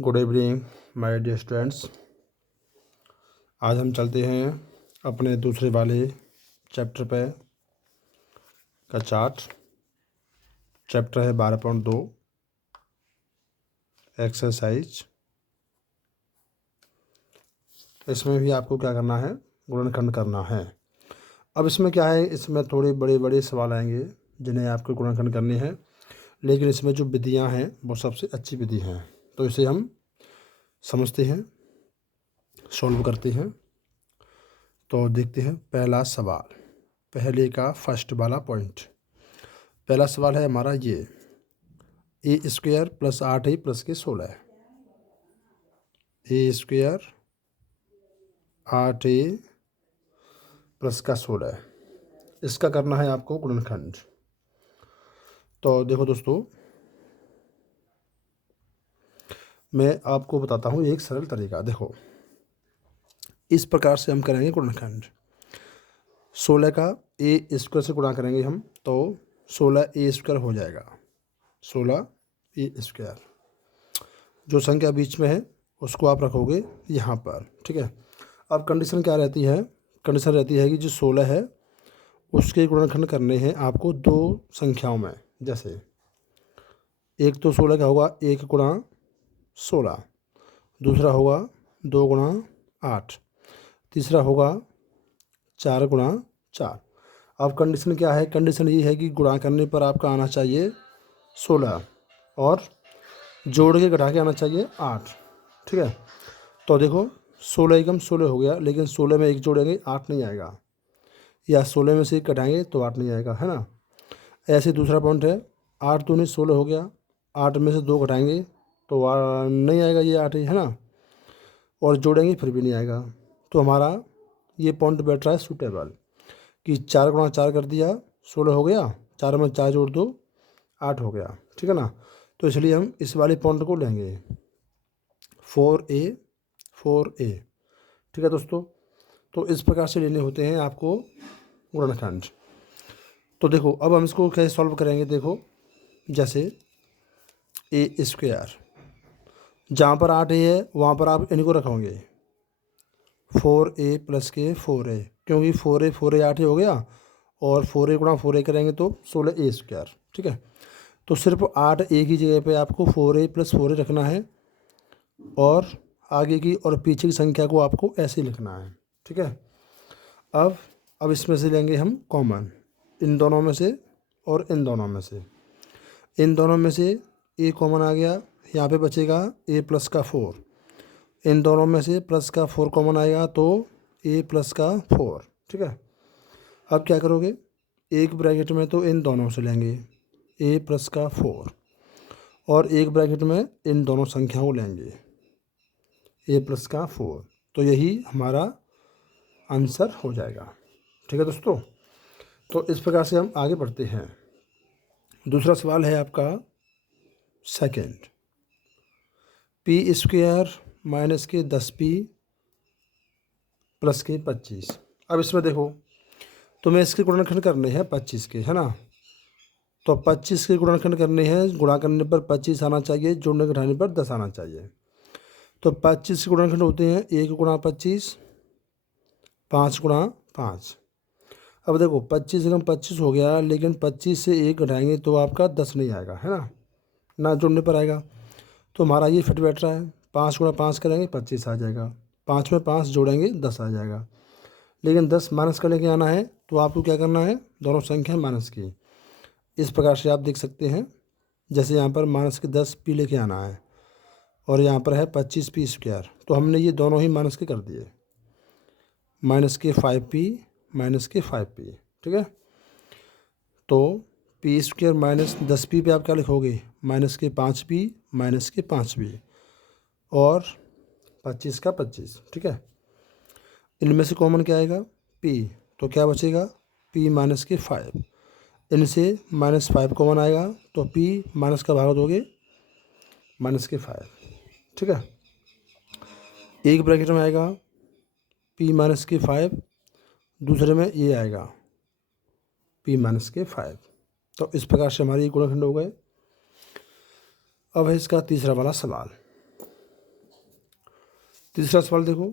Good evening my dear students. आज हम चलते हैं अपने दूसरे वाले चैप्टर पे का चार्ट। चैप्टर है 12.2 एक्सरसाइज। इसमें भी आपको क्या करना है, गुणनखंड करना है। अब इसमें क्या है, इसमें थोड़े बड़े बड़े सवाल आएंगे जिन्हें आपको गुणनखंड करने हैं, लेकिन इसमें जो विधियां हैं वो सबसे अच्छी विधि हैं। तो इसे हम समझते हैं, सॉल्व करते हैं। तो देखते हैं पहला सवाल, पहले का फर्स्ट वाला पॉइंट। पहला सवाल है हमारा ये, ए स्क्वायर प्लस 8 प्लस के 16। ए स्क्वायर 8 प्लस का 16, इसका करना है आपको गुणनखंड। तो देखो दोस्तों, मैं आपको बताता हूँ एक सरल तरीका। देखो, इस प्रकार से हम करेंगे गुणनखंड। 16 का ए स्क्वायर से गुणा करेंगे हम, तो 16 ए स्क्वायर हो जाएगा। 16 ए स्क्वायर, जो संख्या बीच में है उसको आप रखोगे यहाँ पर, ठीक है। अब कंडीशन क्या रहती है, कंडीशन रहती है कि जो 16 है उसके गुणनखंड करने हैं आपको दो संख्याओं में। जैसे एक तो 16 का होगा 1 गुणा 16, दूसरा होगा 2 गुणा 8, तीसरा होगा 4 गुणा 4। अब कंडीशन क्या है, कंडीशन ये है कि गुणा करने पर आपका आना चाहिए 16 और जोड़ के घटा के आना चाहिए 8, ठीक है। तो देखो 16 एकम 16 हो गया, लेकिन 16 में 1 जोड़ेंगे 8 नहीं आएगा, या 16 में से 1 घटाएंगे तो 8 नहीं आएगा, है ना। ऐसे दूसरा पॉइंट है, 8 दूनी 16 हो गया, 8 में से 2 घटाएंगे तो नहीं आएगा, ये 8 ही है ना, और जोड़ेंगे फिर भी नहीं आएगा। तो हमारा ये पॉइंट बैठ रहा है सूटेबल, कि 4 गुणा 4 कर दिया 16 हो गया, 4 में 4 जोड़ दो 8 हो गया, ठीक है ना। तो इसलिए हम इस वाले पॉइंट को लेंगे 4a 4a, ठीक है दोस्तों। तो इस प्रकार से लेने होते हैं आपको गुणनखंड। तो देखो अब हम इसको कैसे सॉल्व करेंगे। देखो जैसे ए स्क्वायर, जहाँ पर 8 है वहाँ पर आप इनको रखोगे 4a प्लस के 4a, क्योंकि 4a 8 हो गया, और 4a गुणा 4a करेंगे तो 16 ए स्क्वायर, ठीक है। तो सिर्फ 8 ए की जगह पे आपको 4a प्लस 4a रखना है, और आगे की और पीछे की संख्या को आपको ऐसे ही लिखना है, ठीक है। अब इसमें से लेंगे हम कॉमन, इन दोनों में से और इन दोनों में से। इन दोनों में से ए कॉमन आ गया, यहाँ पे बचेगा ए प्लस का 4। इन दोनों में से प्लस का 4 कॉमन आएगा तो ए प्लस का 4, ठीक है। अब क्या करोगे, एक ब्रैकेट में तो इन दोनों से लेंगे ए प्लस का 4, और एक ब्रैकेट में इन दोनों संख्याओं को लेंगे ए प्लस का 4। तो यही हमारा आंसर हो जाएगा, ठीक है दोस्तों। तो इस प्रकार से हम आगे बढ़ते हैं। दूसरा सवाल है आपका सेकंड, पी स्क्वायर माइनस के 10p प्लस के 25। अब इसमें देखो तुम्हें इसके गुणनखंड करने हैं 25 के, है ना। तो 25 के गुणनखंड करने हैं, गुणा करने पर 25 आना चाहिए, जोड़ने घटाने पर 10 आना चाहिए। तो 25 के गुणनखंड होते हैं 1 गुणा 25, 5 गुणा 5। अब देखो 25 एकम 25 हो गया, लेकिन 25 से 1 घटाएंगे तो आपका 10 नहीं आएगा, है ना, ना जोड़ने पर आएगा। तो हमारा ये फिट बैठ रहा है, 5 गुणा 5 करेंगे 25 आ जाएगा, 5 में 5 जोड़ेंगे 10 आ जाएगा। लेकिन 10 माइनस कर लेके आना है, तो आपको क्या करना है, दोनों संख्या माइनस की। इस प्रकार से आप देख सकते हैं, जैसे यहाँ पर माइनस के 10 पी लेके आना है, और यहाँ पर है 25 पी स्क्वायर, तो हमने ये दोनों ही माइनस के कर दिए, माइनस के 5p माइनस के 5p, ठीक है। तो पी स्क्वायर माइनस 10p पे आप क्या लिखोगे, माइनस के 5p माइनस के 5p, और 25 का 25, ठीक है। इनमें से कॉमन क्या आएगा, p, तो क्या बचेगा p माइनस के 5। इनसे -5 कॉमन आएगा, तो p माइनस का भाग दोगे माइनस के 5, ठीक है। एक ब्रैकेट में आएगा p माइनस के 5, दूसरे में ये आएगा p माइनस के 5। तो इस प्रकार से हमारे गुणनखंड हो गए। अब है इसका तीसरा वाला सवाल, तीसरा सवाल देखो,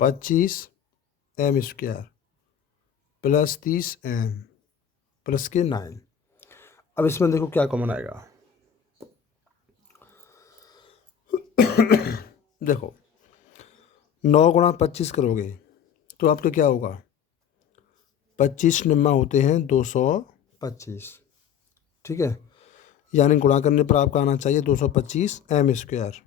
25m² प्लस 30m प्लस के 9। अब इसमें देखो क्या कॉमन आएगा। देखो 9 गुणा 25 करोगे तो आपका क्या होगा, 25 निम्मा होते हैं 225, ठीक है। यानी गुणा करने पर आपका आना चाहिए 225m²,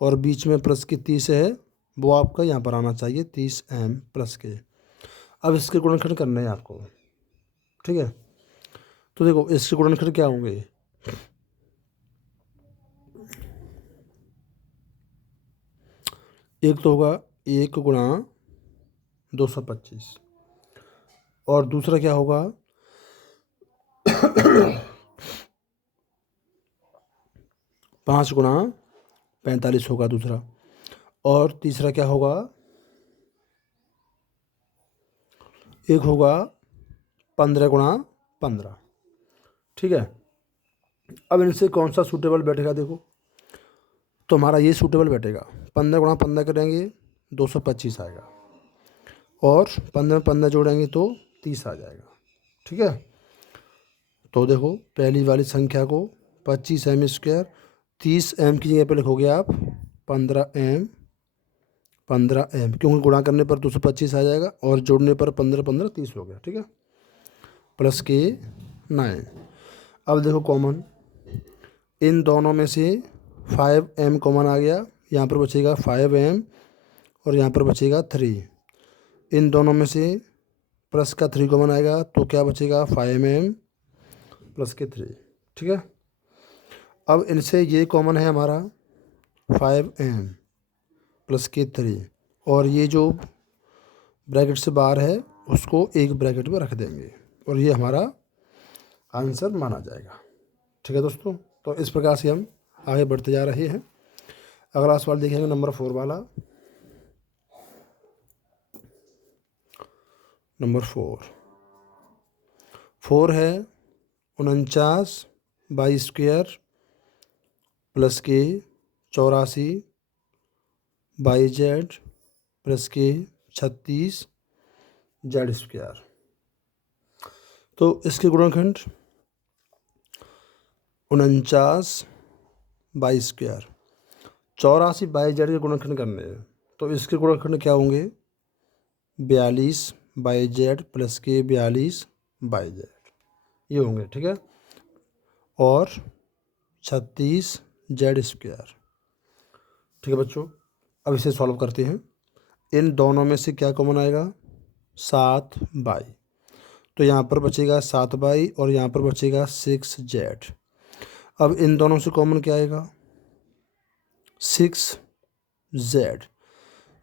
और बीच में प्लस की 30 है, वो आपका यहाँ पर आना चाहिए 30m प्लस के। अब इसके गुणनखंड करने हैं आपको, ठीक है। तो देखो इसके गुणनखंड क्या होंगे, एक तो होगा 1 गुणा 225, और दूसरा क्या होगा 5 गुणा 45 होगा दूसरा, और तीसरा क्या होगा, एक होगा 15 गुणा 15, ठीक है। अब इनसे कौन सा सूटेबल बैठेगा देखो, तो हमारा ये सूटेबल बैठेगा। 15 गुणा 15 करेंगे 225 आएगा, और 15 15 जोड़ेंगे तो 30 आ जाएगा, ठीक है। तो देखो पहली वाली संख्या को 25m², 30m की जगह पर लिखोगे आप 15m, 15m, क्योंकि गुणा करने पर 225 आ जाएगा, और जोड़ने पर 15 15 30 हो गया, ठीक है, प्लस के 9। अब देखो कॉमन, इन दोनों में से 5m कॉमन आ गया, यहाँ पर बचेगा 5m, और यहाँ पर बचेगा 3। इन दोनों में से प्लस का 3 कॉमन आएगा, तो क्या बचेगा 5m प्लस के 3, ठीक है। अब इनसे ये कॉमन है हमारा 5m प्लस के 3, और ये जो ब्रैकेट से बाहर है उसको एक ब्रैकेट में रख देंगे, और ये हमारा आंसर माना जाएगा, ठीक है दोस्तों। तो इस प्रकार से हम आगे बढ़ते जा रहे हैं। अगला सवाल देखेंगे नंबर 4 वाला। नंबर 4 है 49y² प्लस के 84y² प्लस के 36z²। तो इसके गुणनखंड 49y², 84y² के गुणनखंड करने हैं, तो इसके गुणनखंड क्या होंगे, 42y² प्लस के 42y², ये होंगे, ठीक है, और 36z², ठीक है बच्चों। अब इसे सॉल्व करते हैं। इन दोनों में से क्या कॉमन आएगा, 7y, तो यहाँ पर बचेगा 7y, और यहाँ पर बचेगा 6z। अब इन दोनों से कॉमन क्या आएगा, 6z,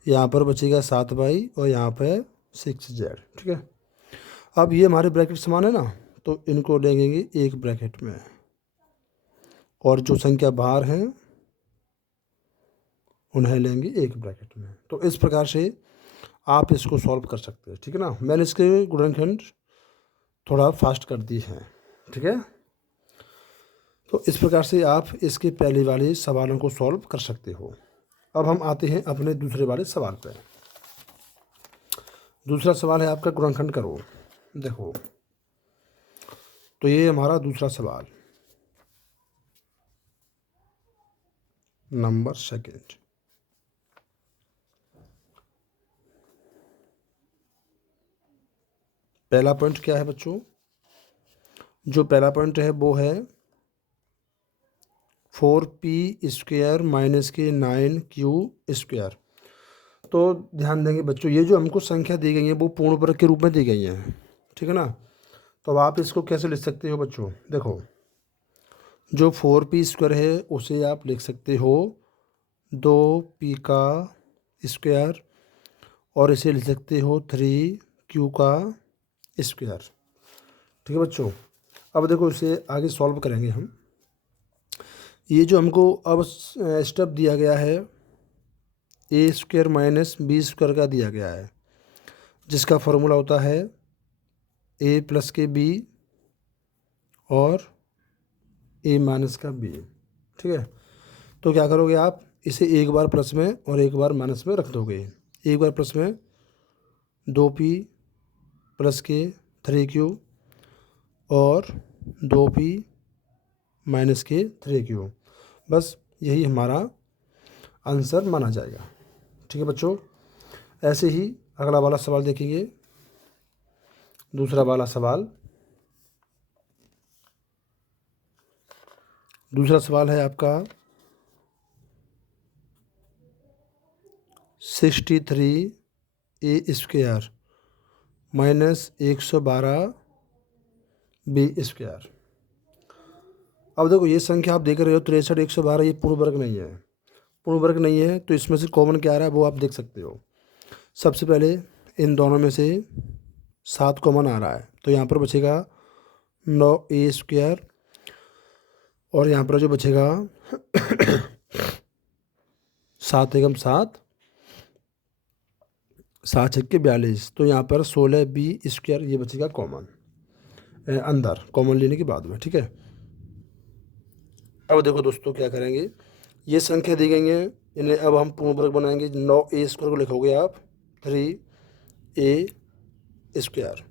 यहाँ पर बचेगा 7y, और यहाँ पे 6z, ठीक है। अब ये हमारे ब्रैकेट समान है ना, तो इनको लेंगे एक ब्रैकेट में, और जो संख्या बाहर हैं उन्हें लेंगे एक ब्रैकेट में। तो इस प्रकार से आप इसको सॉल्व कर सकते हैं, ठीक है ना। मैंने इसके गुणनखंड थोड़ा फास्ट कर दी हैं, ठीक है। तो इस प्रकार से आप इसके पहले वाले सवालों को सॉल्व कर सकते हो। अब हम आते हैं अपने दूसरे वाले सवाल पर। दूसरा सवाल है आपका गुणनखंड करो। देखो तो ये हमारा दूसरा सवाल, नंबर 2। पहला पॉइंट क्या है बच्चों, जो पहला पॉइंट है वो है 4p² माइनस के 9q²। तो ध्यान देंगे बच्चों, ये जो हमको संख्या दी गई है वो पूर्ण वर्ग के रूप में दी गई है, ठीक है ना। तो अब आप इसको कैसे लिख सकते हो बच्चों, देखो जो 4p² है उसे आप लिख सकते हो 2p का स्क्वायर, और इसे लिख सकते हो 3q का स्क्वायर, ठीक है बच्चों। अब देखो इसे आगे सॉल्व करेंगे हम। ये जो हमको अब स्टेप दिया गया है a² माइनस b² का दिया गया है, जिसका फॉर्मूला होता है a प्लस के b और a माइनस का b, ठीक है। तो क्या करोगे आप, इसे एक बार प्लस में और एक बार माइनस में रख दोगे। एक बार प्लस में 2p प्लस के 3q और 2p माइनस के 3q, बस यही हमारा आंसर माना जाएगा। ठीक है बच्चों, ऐसे ही अगला वाला सवाल देखेंगे। दूसरा वाला सवाल, दूसरा सवाल है आपका 63a² माइनस 112b²। अब देखो ये संख्या आप देख रहे हो 63 112, ये पूर्ण वर्ग नहीं है। पूर्ण वर्ग नहीं है तो इसमें से कॉमन क्या आ रहा है वो आप देख सकते हो। सबसे पहले इन दोनों में से 7 कॉमन आ रहा है, तो यहाँ पर बचेगा 9a² और यहाँ पर जो बचेगा 7 एकम 7, 7 छक्के 42, तो यहाँ पर 16b² ये बचेगा कॉमन, अंदर कॉमन लेने के बाद में। ठीक है, अब देखो दोस्तों क्या करेंगे, ये संख्या दी गई है, इन्हें अब हम पूर्ण वर्ग बनाएंगे। 9a² को लिखोगे आप 3a²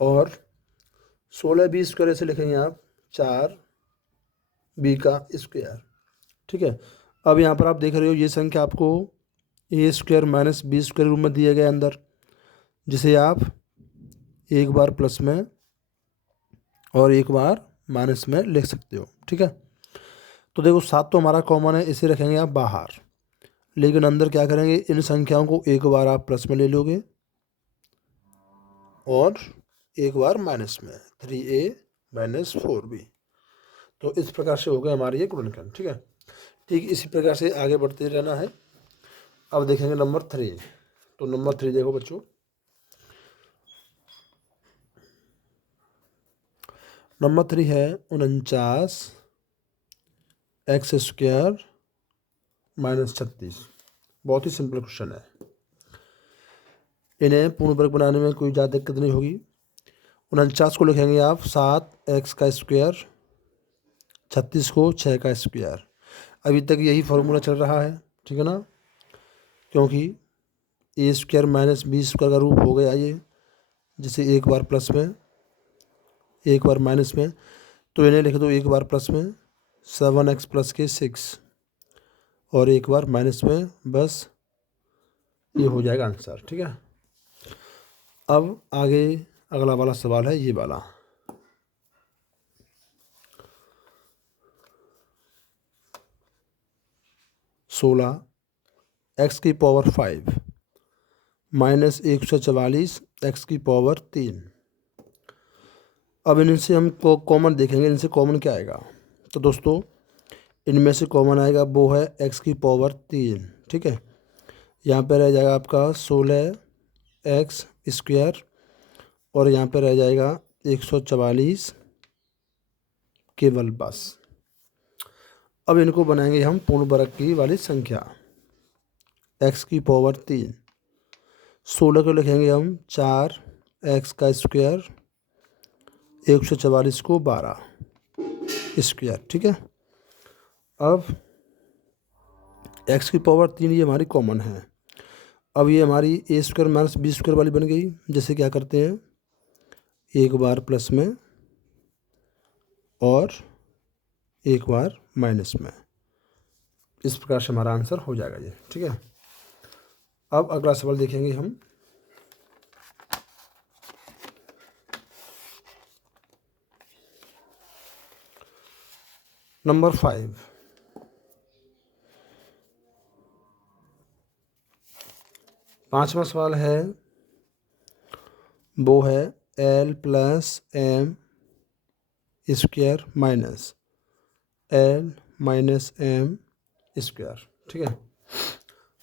और 16b² ऐसे लिखेंगे आप 4b²। ठीक है, अब यहाँ पर आप देख रहे हो ये संख्या आपको a² माइनस b² रूप में दिया गया अंदर, जिसे आप एक बार प्लस में और एक बार माइनस में लिख सकते हो। ठीक है, तो देखो 7 तो हमारा कॉमन है, इसे रखेंगे आप बाहर, लेकिन अंदर क्या करेंगे, इन संख्याओं को एक बार आप प्लस में ले लोगे और एक बार माइनस में, 3a माइनस 4b। तो इस प्रकार से हो गया हमारी ये गुणनखंड। ठीक है, ठीक इसी प्रकार से आगे बढ़ते रहना है। अब देखेंगे नंबर 3। तो नंबर 3 देखो बच्चों, नंबर 3 है 49x² माइनस 36। बहुत ही सिंपल क्वेश्चन है, इन्हें पूर्ण वर्ग बनाने में कोई ज़्यादा दिक्कत नहीं होगी। 49 को लिखेंगे आप 7x², 36 को 6 अभी तक यही फॉर्मूला चल रहा है। ठीक है ना, क्योंकि a² माइनस b² का रूप हो गया ये, जिसे एक बार प्लस में एक बार माइनस में, तो इन्हें लिख दो एक बार प्लस में 7x प्लस के 6 और एक बार माइनस में, बस ये हो जाएगा आंसर। ठीक है, अब आगे अगला वाला सवाल है ये वाला, सोलह x⁵ माइनस 144x⁵। अब इनसे हम कॉमन देखेंगे, इनसे कॉमन क्या आएगा। तो दोस्तों इनमें से कॉमन आएगा वो है x⁵। ठीक है, यहाँ पर रह जाएगा आपका 16x² और यहाँ पर रह जाएगा 144 केवल, बस। अब इनको बनाएंगे हम पूर्ण वर्ग की वाली संख्या x⁵। 16 को लिखेंगे हम 4x², 144 को 12²। ठीक है, अब x⁵ ये हमारी कॉमन है। अब ये हमारी a² माइनस b² वाली बन गई, जैसे क्या करते हैं एक बार प्लस में और एक बार माइनस में, इस प्रकार से हमारा आंसर हो जाएगा ये। ठीक है, अब अगला सवाल देखेंगे हम। नंबर 5, पांचवा सवाल है वो है l plus m² minus l minus m²। ठीक है,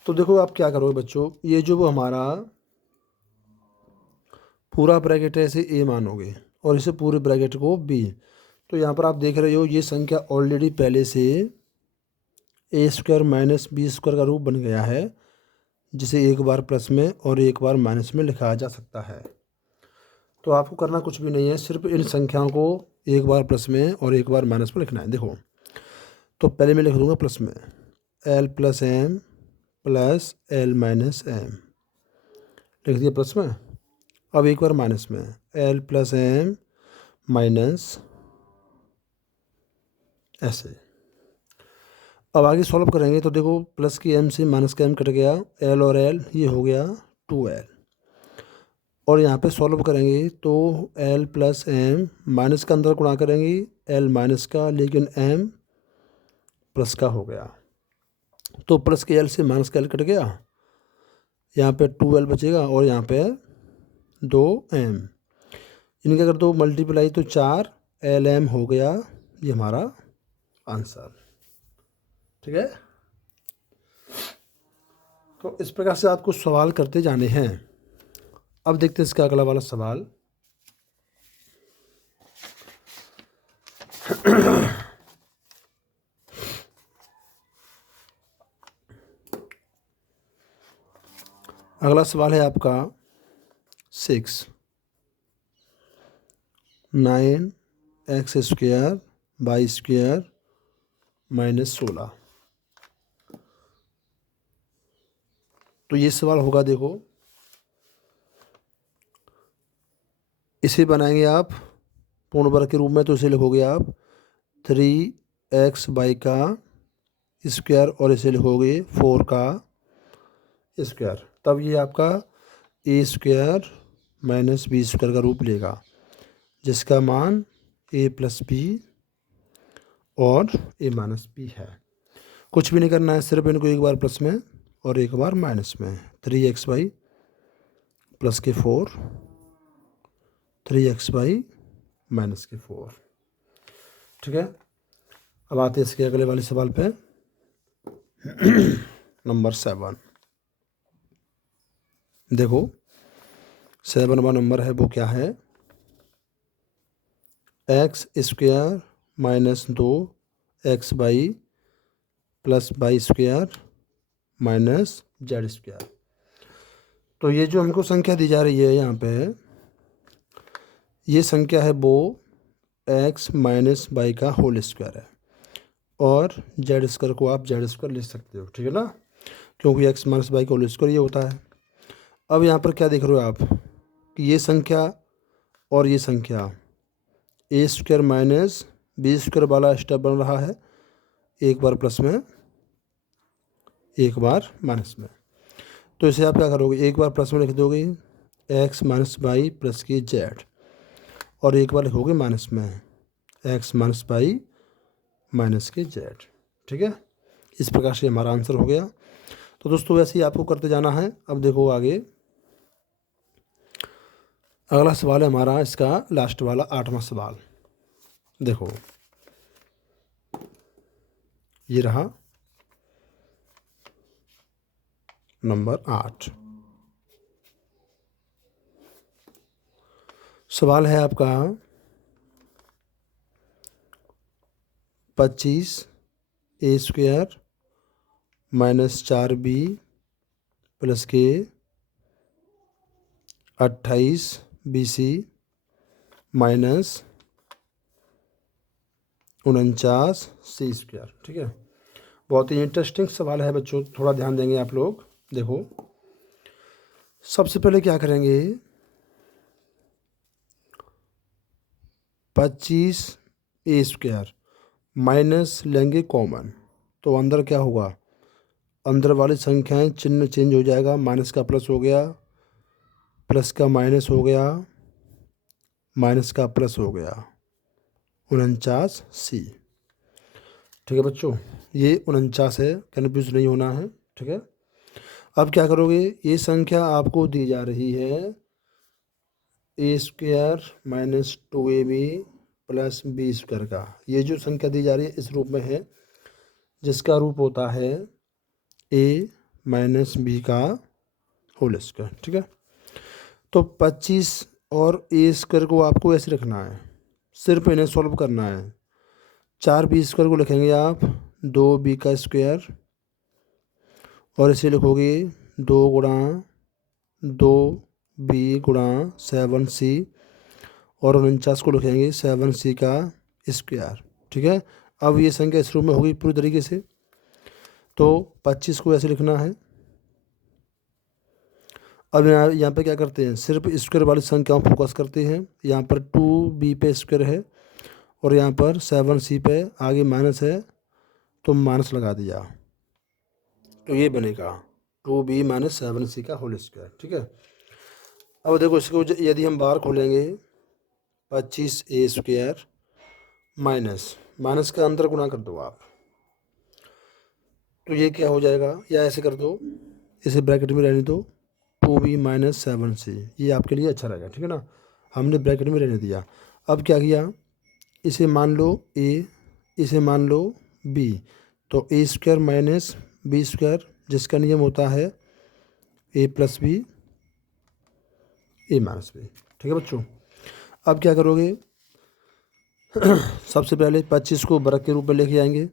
तो देखो आप क्या करोगे बच्चों, ये जो वो हमारा पूरा ब्रैकेट है इसे a मानोगे और इसे पूरे ब्रैकेट को b। तो यहाँ पर आप देख रहे हो ये संख्या ऑलरेडी पहले से a² माइनस b² का रूप बन गया है, जिसे एक बार प्लस में और एक बार माइनस में लिखा जा सकता है। तो आपको करना कुछ भी नहीं है, सिर्फ इन संख्याओं को एक बार प्लस में और एक बार माइनस में लिखना है। देखो, तो पहले मैं लिख दूंगा प्लस में L plus M plus L minus M, लिख दिया प्लस में। अब एक बार माइनस में एल प्लस एम माइनस, ऐसे। अब आगे सॉल्व करेंगे तो देखो, प्लस की एम से माइनस का एम कट गया, एल और एल ये हो गया 2l। और यहाँ पे सॉल्व करेंगे तो एल प्लस एम माइनस का अंदर गुणा करेंगे एल माइनस का, लेकिन एम प्लस का हो गया, तो प्लस के एल से माइनस का एल कट गया, यहाँ पे 2l बचेगा और यहाँ पे 2m। इनके अगर दो मल्टीप्लाई तो 4lm हो गया, ये हमारा आंसर। ठीक है, तो इस प्रकार से आपको सवाल करते जाने हैं। अब देखते हैं इसका अगला वाला सवाल। अगला सवाल है आपका 6 9x² y² -16। तो ये सवाल होगा, देखो इसे बनाएंगे आप पूर्ण वर्ग के रूप में, तो इसे लिखोगे आप 3x का स्क्वायर और इसे लिखोगे 4 का स्क्वायर, तब ये आपका a² - b² का रूप लेगा, जिसका मान a + b और a - b है। कुछ भी नहीं करना है, सिर्फ इनको एक बार प्लस में और एक बार माइनस में। 3xy प्लस के 4, 3xy माइनस के 4। ठीक है, अब आते हैं इसके अगले वाले सवाल पे। नंबर 7। देखो 7वां नंबर है, वो क्या है, x² - 2xy plus y² -z²। तो ये जो हमको संख्या दी जा रही है यहाँ पे, ये संख्या है वो x - y का होल स्क्वायर है, और z² को आप z² लिख सकते हो। ठीक है ना, क्योंकि x - y का होल स्क्वायर ये होता है। अब यहाँ पर क्या देख रहे हो आप कि ये संख्या और ये संख्या a² - b² वाला स्टेप बन रहा है, एक बार प्लस में एक बार माइनस में। तो इसे आप क्या करोगे, एक बार प्लस में लिख दोगे x - y प्लस की z, और एक बार लिखोगे माइनस में x - y माइनस के z। ठीक है, इस प्रकार से हमारा आंसर हो गया। तो दोस्तों वैसे ही आपको करते जाना है। अब देखो आगे अगला सवाल है हमारा, इसका लास्ट वाला 8वां सवाल। देखो ये रहा नंबर 8। सवाल है आपका 25a² -4b प्लस के 28bc -49c²। ठीक है, बहुत ही इंटरेस्टिंग सवाल है बच्चों, थोड़ा ध्यान देंगे आप लोग। देखो सबसे पहले क्या करेंगे, 25a² माइनस लेंगे कॉमन, तो अंदर क्या होगा, अंदर वाली संख्याएं चिन्ह चेंज हो जाएगा, माइनस का प्लस हो गया, प्लस का माइनस हो गया, माइनस का प्लस हो गया, 49c। ठीक है बच्चों, ये 49 है, कन्फ्यूज नहीं होना है। ठीक है, अब क्या करोगे, ये संख्या आपको दी जा रही है a² - 2ab प्लस b² का, ये जो संख्या दी जा रही है इस रूप में है, जिसका रूप होता है a - b का होल स्क्वायर। ठीक है, तो 25 और a² को आपको ऐसे रखना है, सिर्फ इन्हें सॉल्व करना है। 4b² को लिखेंगे आप 2b का स्क्वायर, और इसे लिखोगे 2 × 2b × 7c और 49 को लिखेंगे 7c का स्क्वायर। ठीक है, अब ये संख्या इस रूप में होगी पूरी तरीके से। तो 25 को ऐसे लिखना है। अब यहाँ पे क्या करते हैं, सिर्फ स्क्वायर वाली संख्याओं फोकस करते हैं। यहाँ पर 2b पे स्क्वायर है और यहाँ पर 7c पे आगे माइनस है, तो माइनस लगा दिया, तो ये बनेगा 2b माइनस 7c का होल स्क्वायर। ठीक है, अब देखो इसको यदि हम बाहर खोलेंगे 25a स्क्वायर माइनस माइनस का अंदर गुणा कर दो आप, तो ये क्या हो जाएगा, या ऐसे कर दो, इसे ब्रैकेट में रहने दो 2b माइनस 7c, ये आपके लिए अच्छा रहेगा। ठीक है ना, हमने ब्रैकेट में रहने दिया। अब क्या किया, इसे मान लो a, इसे मान लो b, तो a square minus b square, जिसका नियम होता है a plus B A minus B. ठीक है बच्चों, अब क्या करोगे, सबसे पहले 25 को वर्ग के रूप में लेके आएंगे।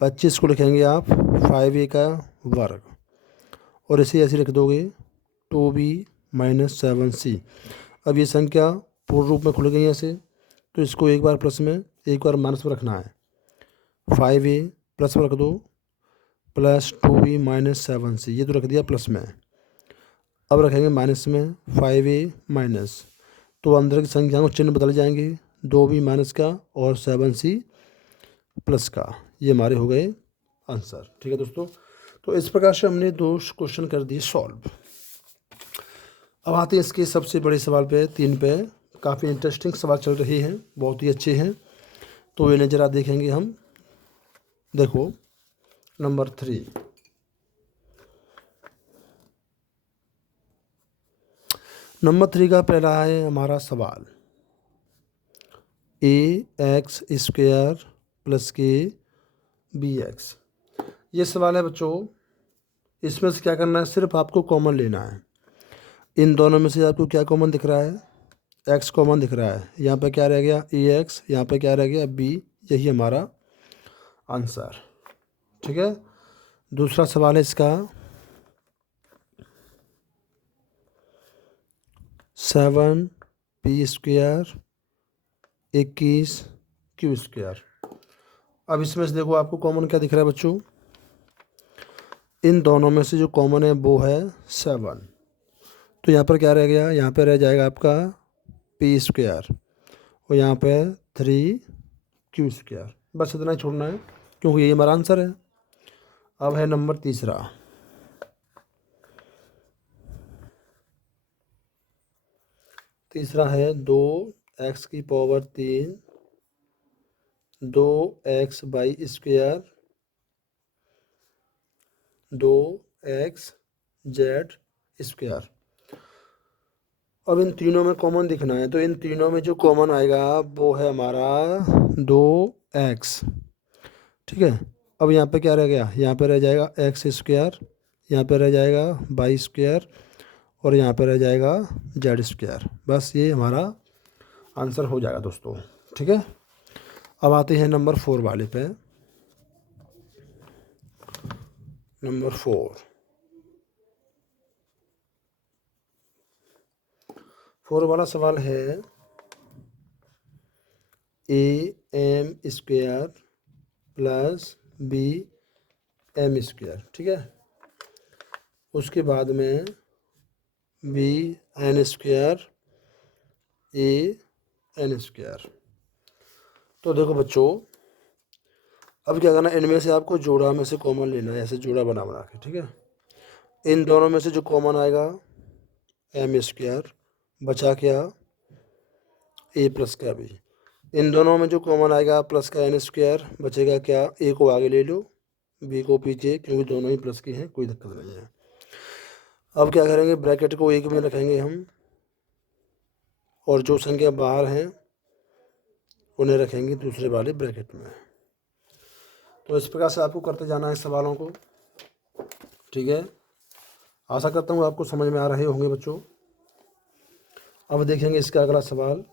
25 को लिखेंगे आप 5a का वर्ग, और इसे ऐसे लिख दोगे 2b माइनस 7c। अब ये संख्या पूर्ण रूप में खुल गई ऐसे, तो इसको एक बार प्लस में एक बार माइनस में रखना है। 5a प्लस में रख दो, प्लस 2b माइनस 7c, ये तो रख दिया प्लस में। अब रखेंगे माइनस में 5a माइनस, तो अंदर की संख्या को चिन्ह बदल जाएंगे, 2b माइनस का और 7c प्लस का, ये हमारे हो गए आंसर। ठीक है दोस्तों, तो इस प्रकार से हमने 2 क्वेश्चन कर दिए सॉल्व। अब आते हैं इसके सबसे बड़े सवाल पे, 3 पे। काफ़ी इंटरेस्टिंग सवाल चल रहे हैं, बहुत ही अच्छे हैं, तो इन्हें ज़रा देखेंगे हम। देखो नंबर 3, नंबर 3 का पहला है हमारा सवाल, ax स्क्वायर प्लस के bx। ये सवाल है बच्चों, इसमें से क्या करना है, सिर्फ आपको कॉमन लेना है। इन दोनों में से आपको क्या कॉमन दिख रहा है, x कॉमन दिख रहा है, यहाँ पे क्या रह गया ax, यहाँ पे क्या रह गया b, यही हमारा आंसर। ठीक है, दूसरा सवाल है इसका 7p स्क्वायर 21 q स्क्वायर। अब इसमें से देखो आपको कॉमन क्या दिख रहा है बच्चों, इन दोनों में से जो कॉमन है वो है 7, तो यहाँ पर क्या रह गया, यहाँ पर रह जाएगा आपका p स्क्वायर और यहाँ पे 3q स्क्वायर, बस इतना ही छोड़ना है क्योंकि यही हमारा आंसर है। अब है नंबर तीसरा, तीसरा है 2x की power 3 2x by square 2x Z square. अब इन तीनों में कॉमन दिखना है, तो इन तीनों में जो कॉमन आएगा वो है हमारा 2x। ठीक है, अब यहाँ पे क्या रह गया, यहाँ पे रह जाएगा x स्क्वायर, यहाँ पे रह जाएगा बाई स्क्वायर और यहाँ पे रह जाएगा जेड स्क्वायर, बस ये हमारा आंसर हो जाएगा दोस्तों। ठीक है, अब आते हैं नंबर 4 वाले पे। नंबर 4 वाला सवाल है am square plus bm square. ठीक है, उसके बाद में bn स्क्वायर an स्क्वायर। तो देखो बच्चों, अब क्या करना है, इनमें से आपको जोड़ा में से कॉमन लेना है, ऐसे जोड़ा बना बना के। ठीक है, इन दोनों में से जो कॉमन आएगा एम स्क्वायर, बचा क्या ए प्लस का बी, इन दोनों में जो कॉमन आएगा प्लस का एन स्क्वायर, बचेगा क्या, ए को आगे ले लो बी को पीछे, क्योंकि दोनों ही प्लस के हैं, कोई दिक्कत नहीं है। अब क्या करेंगे, ब्रैकेट को एक में रखेंगे हम, और जो संख्या बाहर हैं उन्हें रखेंगे दूसरे वाले ब्रैकेट में। तो इस प्रकार से आपको करते जाना है सवालों को। ठीक है, आशा करता हूँ आपको समझ में आ रहे होंगे बच्चों। अब देखेंगे इसका अगला सवाल,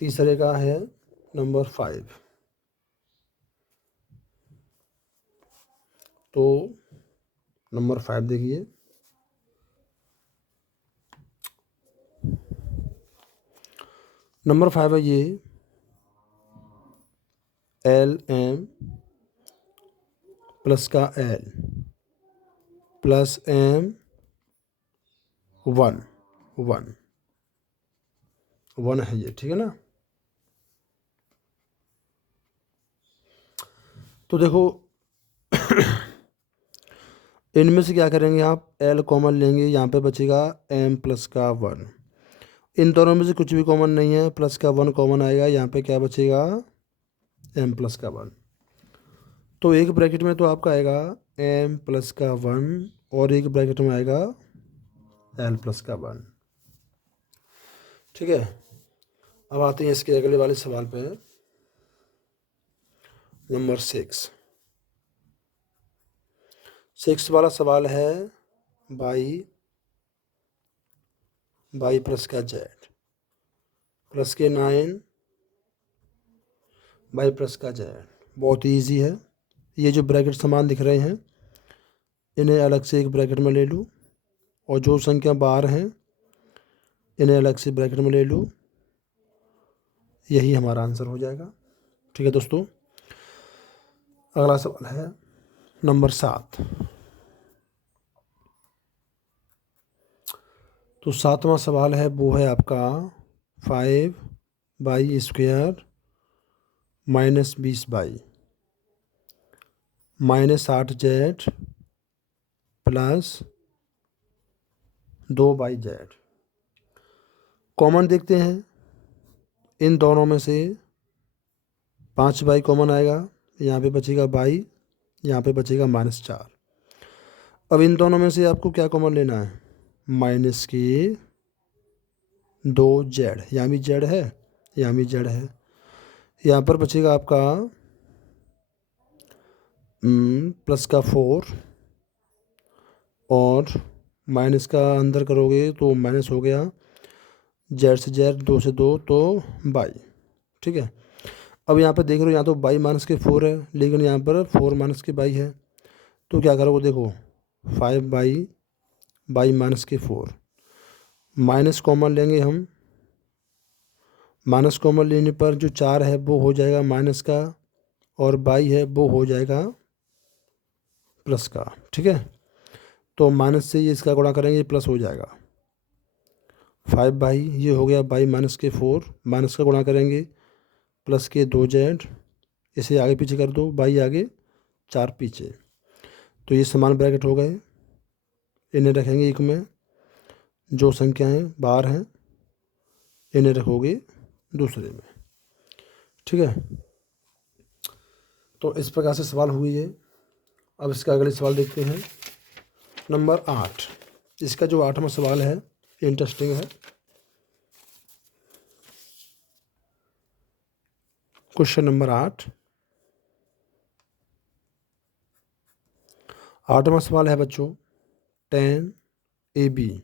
तीसरे का है नंबर 5। तो नंबर 5 देखिए, नंबर 5 है ये एल एम प्लस का एल प्लस एम 1 1 1 है ये, ठीक है ना। तो देखो इनमें से क्या करेंगे आप, एल कॉमन लेंगे, यहाँ पे बचेगा एम प्लस का 1। इन दोनों में से कुछ भी कॉमन नहीं है, प्लस का 1 कॉमन आएगा, यहाँ पे क्या बचेगा एम प्लस का 1। तो एक ब्रैकेट में तो आपका आएगा एम प्लस का 1 और एक ब्रैकेट में आएगा एल प्लस का 1, ठीक है। अब आते हैं इसके अगले वाले सवाल पे, नंबर 6 वाला सवाल है बाई प्लस का जेड प्लस के 9 बाई प्लस का जेड। बहुत ही ईजी है। ये जो ब्रैकेट समान दिख रहे हैं इन्हें अलग से एक ब्रैकेट में ले लूँ और जो संख्या बाहर हैं इन्हें अलग से ब्रैकेट में ले लूँ, यही हमारा आंसर हो जाएगा, ठीक है दोस्तों। अगला सवाल है नंबर 7। तो 7वां सवाल है वो है आपका 5 by square minus 20 by minus 8 Z plus 2 by Z. Common देखते हैं, इन दोनों में से 5 बाई कॉमन आएगा, यहाँ पे बचेगा बाई, यहाँ पे बचेगा -4। अब इन दोनों में से आपको क्या कॉमन लेना है, माइनस के 2 जेड, यहाँ भी जेड है यहाँ भी जेड है। यहाँ पर बचेगा आपका प्लस का 4 और माइनस का अंदर करोगे तो माइनस हो गया, जेड से जेड 2 से 2 तो बाई, ठीक है। अब यहाँ पर देख रहे हो यहाँ तो बाई माइनस के 4 है लेकिन यहाँ पर 4 माइनस के बाई है, तो क्या करोगे देखो 5 बाई माइनस के 4, माइनस कॉमन लेंगे हम, माइनस कॉमन लेने पर जो 4 है वो हो जाएगा माइनस का और बाई है वो हो जाएगा प्लस का, ठीक है। तो माइनस से ये इसका गुणा करेंगे प्लस हो जाएगा 5 बाई, ये हो गया बाई माइनस के 4, माइनस का गुणा करेंगे प्लस के 2 जेड, इसे आगे पीछे कर दो, बाई आगे 4 पीछे, तो ये समान ब्रैकेट हो गए। इन्हें रखेंगे एक में, जो संख्याएं बाहर हैं इन्हें रखोगे दूसरे में, ठीक है। तो इस प्रकार से सवाल हुई है। अब इसका अगले सवाल देखते हैं, नंबर 8। इसका जो 8वां सवाल है इंटरेस्टिंग है। क्वेश्चन नंबर 8वां सवाल है बच्चों, 10ab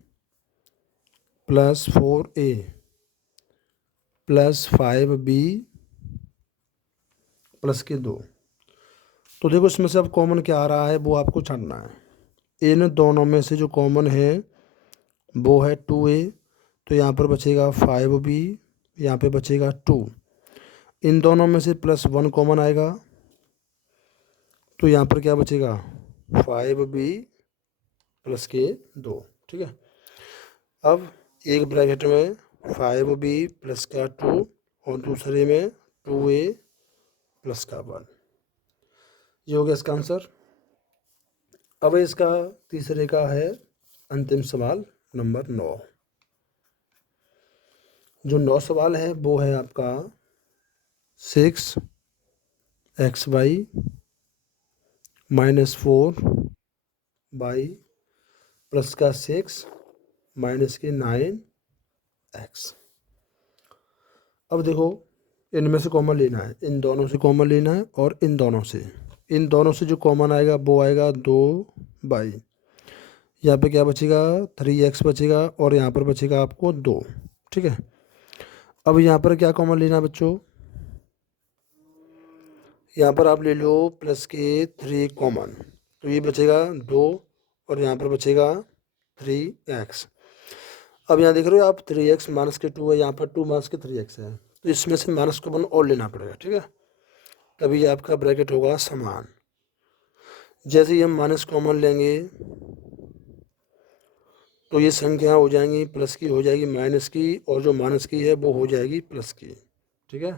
plus 4a plus 5b plus के 2। तो देखो इसमें से अब कॉमन क्या आ रहा है वो आपको छानना है। इन दोनों में से जो कॉमन है वो है 2a, तो यहाँ पर बचेगा 5b, यहाँ पे बचेगा 2। इन दोनों में से +1 कॉमन आएगा, तो यहाँ पर क्या बचेगा 5b प्लस के 2, ठीक है। अब एक ब्रैकेट में 5b प्लस का 2 और दूसरे में 2a प्लस का 1, ये हो गया इसका आंसर। अब इसका तीसरे का है अंतिम सवाल नंबर 9। जो 9 सवाल है वो है आपका 6xy -4 बाई प्लस का 6 माइनस के 9x। अब देखो इनमें से कॉमन लेना है, इन दोनों से कॉमन लेना है और इन दोनों से जो कॉमन आएगा वो आएगा 2 बाई, यहाँ पे क्या बचेगा 3x बचेगा और यहाँ पर बचेगा आपको 2, ठीक है। अब यहाँ पर क्या कॉमन लेना है बच्चों, यहाँ पर आप ले लो प्लस के 3 कॉमन, तो ये बचेगा 2 और यहाँ पर बचेगा 3x। अब यहाँ देख रहे हो आप 3x माइनस के 2 है, यहाँ पर 2 माइनस के 3x है, तो इसमें से माइनस कॉमन और लेना पड़ेगा, ठीक है। तभी आपका ब्रैकेट होगा समान। जैसे ही हम माइनस कॉमन लेंगे तो ये संख्या हो जाएंगी प्लस की हो जाएगी माइनस की, और जो माइनस की है वो हो जाएगी प्लस की, ठीक है।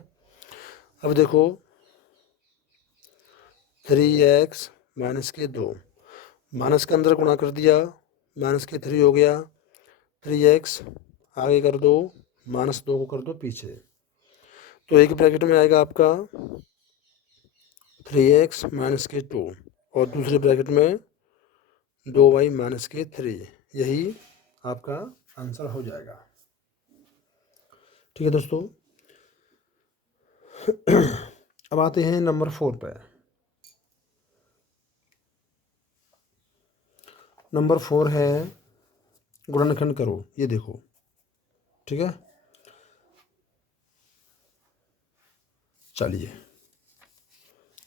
अब देखो 3x माइनस के 2, माइनस के अंदर गुणा कर दिया, माइनस के 3 हो गया, 3x आगे कर दो, माइनस 2 को कर दो पीछे, तो एक ब्रैकेट में आएगा आपका 3x माइनस के 2 और दूसरे ब्रैकेट में 2y माइनस के 3। यही आपका आंसर हो जाएगा, ठीक है दोस्तों। अब आते हैं नंबर 4 पे। नंबर 4 है गुणनखंड करो, ये देखो, ठीक है। चलिए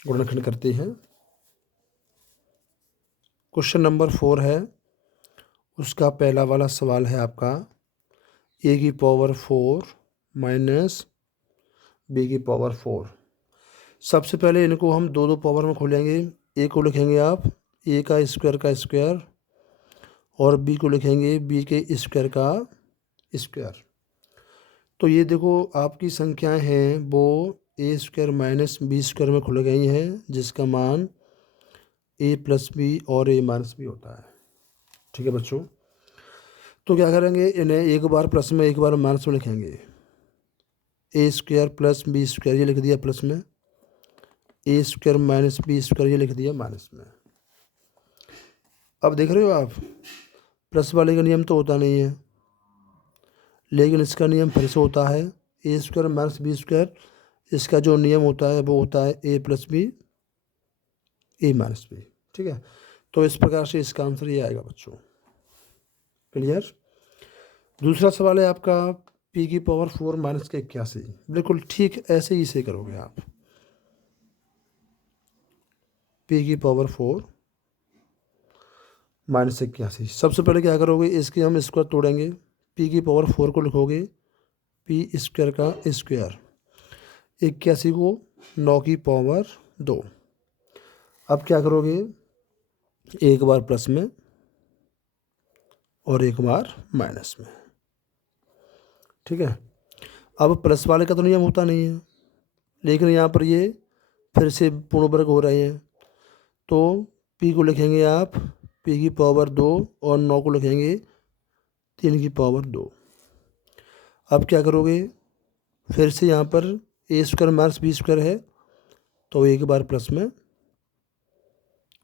गुणनखंड करते हैं। क्वेश्चन नंबर 4 है, उसका पहला वाला सवाल है आपका a की पावर 4 माइनस b की पावर 4। सबसे पहले इनको हम दो दो पावर में खोलेंगे। a को लिखेंगे आप a का स्क्वायर और b को लिखेंगे b के स्क्वायर का स्क्वायर। तो ये देखो आपकी संख्याएं हैं वो a square minus B square में खुल गई हैं, जिसका मान a प्लस बी और a माइनस बी होता है, ठीक है बच्चों। तो क्या करेंगे, इन्हें एक बार प्लस में एक बार माइनस में लिखेंगे। ए स्क्वायर प्लस बी स्क्वायर ये लिख दिया प्लस में, ए स्क्वायर माइनस बी स्क्वायर ये लिख दिया माइनस में। अब देख रहे हो आप, प्लस वाले का नियम तो होता नहीं है, लेकिन इसका नियम फिर से होता है। ए स्क्वायर माइनस बी स्क्वायर, इसका जो नियम होता है वो होता है ए plus B A minus B, ठीक है। तो इस प्रकार से इसका आंसर ये आएगा बच्चों, क्लियर। दूसरा सवाल है आपका p की पावर 4 माइनस के 81। बिल्कुल ठीक ऐसे ही से करोगे आप, p की पावर 4 माइनस 81। सबसे पहले क्या करोगे, इसके हम स्क्वायर तोड़ेंगे। p की पावर 4 को लिखोगे p स्क्वायर का स्क्वायर, 81 को 9 की पावर 2। अब क्या करोगे, एक बार प्लस में और एक बार माइनस में, ठीक है। अब प्लस वाले का तो नियम होता नहीं है, लेकिन यहाँ पर ये फिर से पूर्ण वर्ग हो रहे हैं, तो p को लिखेंगे आप p की पावर 2 और 9 को लिखेंगे 3 की पावर 2। अब क्या करोगे, फिर से यहाँ पर ए स्क्वायर माइनस बी स्क्वायर है, तो एक बार प्लस में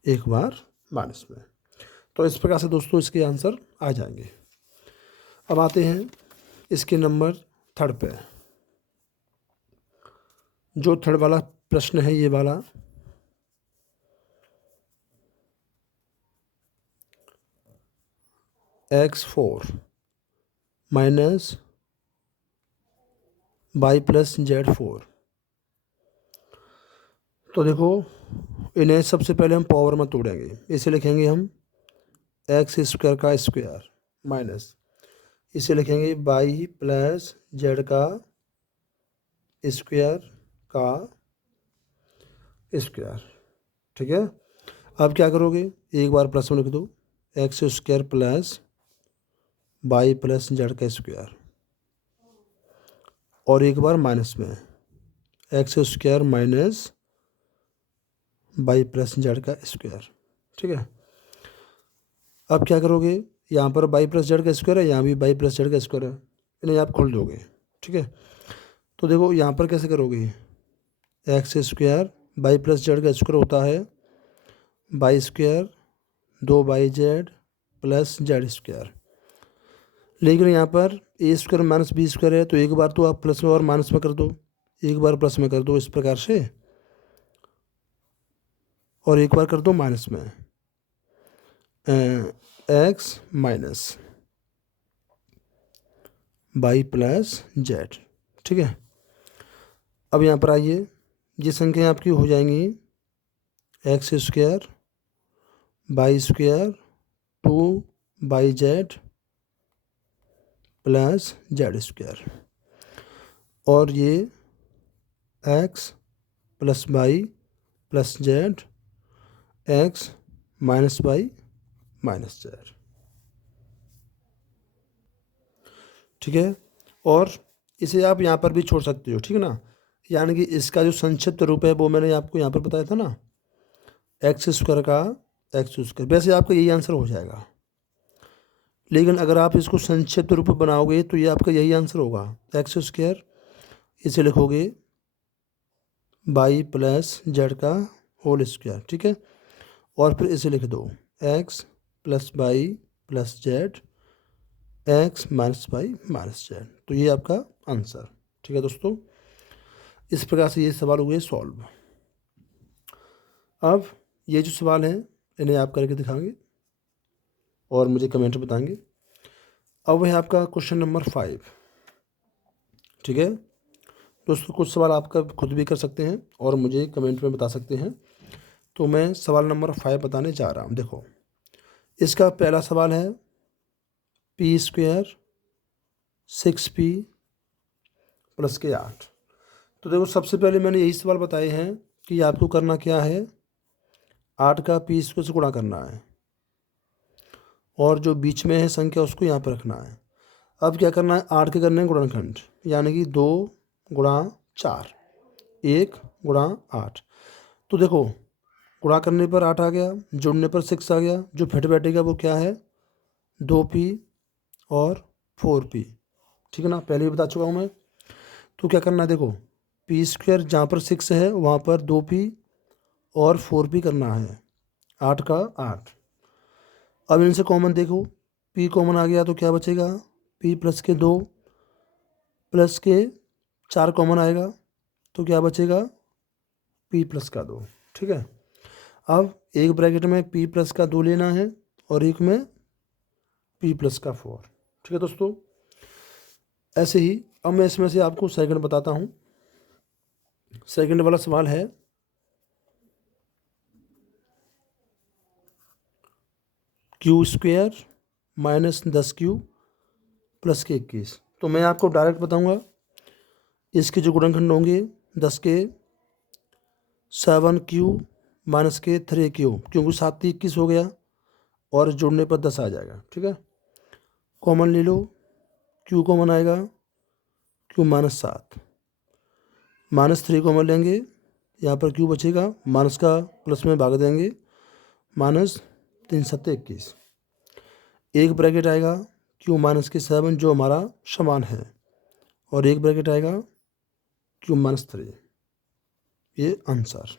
एक बार माइनस में। तो इस प्रकार से दोस्तों इसके आंसर आ जाएंगे। अब आते हैं इसके नंबर 3 पे। जो 3 वाला प्रश्न है ये वाला, x4 minus y plus z4। तो देखो इन्हें सबसे पहले हम पावर में तोड़ेंगे। इसे लिखेंगे हम एक्स स्क्वायर का स्क्वायर माइनस, इसे लिखेंगे y प्लस z का स्क्वायर का स्क्वायर, ठीक है। अब क्या करोगे, एक बार प्लस में लिख दो x square plus y plus z का स्क्वायर, और एक बार माइनस में x square minus y plus z का स्क्वायर, ठीक है। अब क्या करोगे, यहाँ पर y प्लस z का स्क्वायर है, यहाँ भी y प्लस z का स्क्वायर है, इन्हें आप खोल दोगे, ठीक है। तो देखो यहाँ पर कैसे करोगे, x square y plus z का स्क्वायर होता है y square 2yz plus z square, लेकिन यहाँ पर ए स्क्वायर माइनस बी स्क्वायर है, तो एक बार तो आप प्लस में और माइनस में कर दो, एक बार प्लस में कर दो इस प्रकार से, और एक बार कर दो माइनस में x minus y plus z, ठीक है। अब यहाँ पर आइए, ये संख्या आपकी हो जाएंगी X square y square 2yz plus Z square, और ये X plus Y plus Z X minus Y minus Z. ठीक है, और इसे आप यहाँ पर भी छोड़ सकते हो, ठीक है ना। यानी कि इसका जो संक्षिप्त रूप है वो मैंने आपको यहाँ पर बताया था ना, एक्स स्क्वायर का एक्स स्क्वायर। वैसे आपका यही आंसर हो जाएगा, लेकिन अगर आप इसको संक्षिप्त रूप में बनाओगे तो ये आपका यही आंसर होगा, एक्स स्क्वायर इसे लिखोगे वाई प्लस जेड का होल स्क्वायर। ठीक है, और फिर इसे लिख दो X plus Y plus Z X minus Y minus Z, तो ये आपका आंसर। ठीक है दोस्तों, इस प्रकार से ये सवाल हुए सॉल्व। अब ये जो सवाल हैं इन्हें आप करके दिखाएंगे और मुझे कमेंट में बताएंगे। अब है आपका क्वेश्चन नंबर 5। ठीक है दोस्तों, कुछ सवाल आपका खुद भी कर सकते हैं और मुझे कमेंट में बता सकते हैं। तो मैं सवाल नंबर 5 बताने जा रहा हूँ। देखो, इसका पहला सवाल है पी स्क्वायर 6p प्लस के 8। तो देखो, सबसे पहले मैंने यही सवाल बताए हैं कि आपको करना क्या है, 8 का पी स्क्वायर से गुणा करना है और जो बीच में है संख्या उसको यहाँ पर रखना है। अब क्या करना है, 8 के करने हैं गुणनखंड, यानी कि 2 गुणा 4 1 गुणा 8। तो देखो, गुणा करने पर 8 आ गया, जोड़ने पर 6 आ गया, जो फिट बैठेगा वो क्या है 2p और 4p। ठीक है ना, पहले भी बता चुका हूँ मैं। तो क्या करना है, देखो पी स्क्वायर जहाँ पर 6 है वहाँ पर 2p और 4p करना है, 8 का 8। अब इनसे कॉमन देखो, p कॉमन आ गया तो क्या बचेगा, p प्लस के 2 प्लस के 4 कॉमन आएगा तो क्या बचेगा p प्लस का 2। ठीक है, अब एक ब्रैकेट में p प्लस का 2 लेना है और एक में p प्लस का 4। ठीक है दोस्तों, ऐसे ही अब मैं इसमें से आपको सेकंड बताता हूँ। सेकंड वाला सवाल है Q square minus 10q plus के 21। तो मैं आपको डायरेक्ट बताऊंगा, इसके जो गुणनखंड होंगे 10 के 7q माइनस के 3q, क्योंकि 7 21 हो गया और जोड़ने पर 10 आ जाएगा। ठीक है, कॉमन ले लो, q कॉमन आएगा, q माइनस 7 माइनस 3 कॉमन लेंगे, यहाँ पर q बचेगा, माइनस का प्लस में भाग देंगे, माइनस 3 7 21। एक ब्रैकेट आएगा q माइनस के 7 जो हमारा समान है, और एक ब्रैकेट आएगा q माइनस 3, ये आंसर।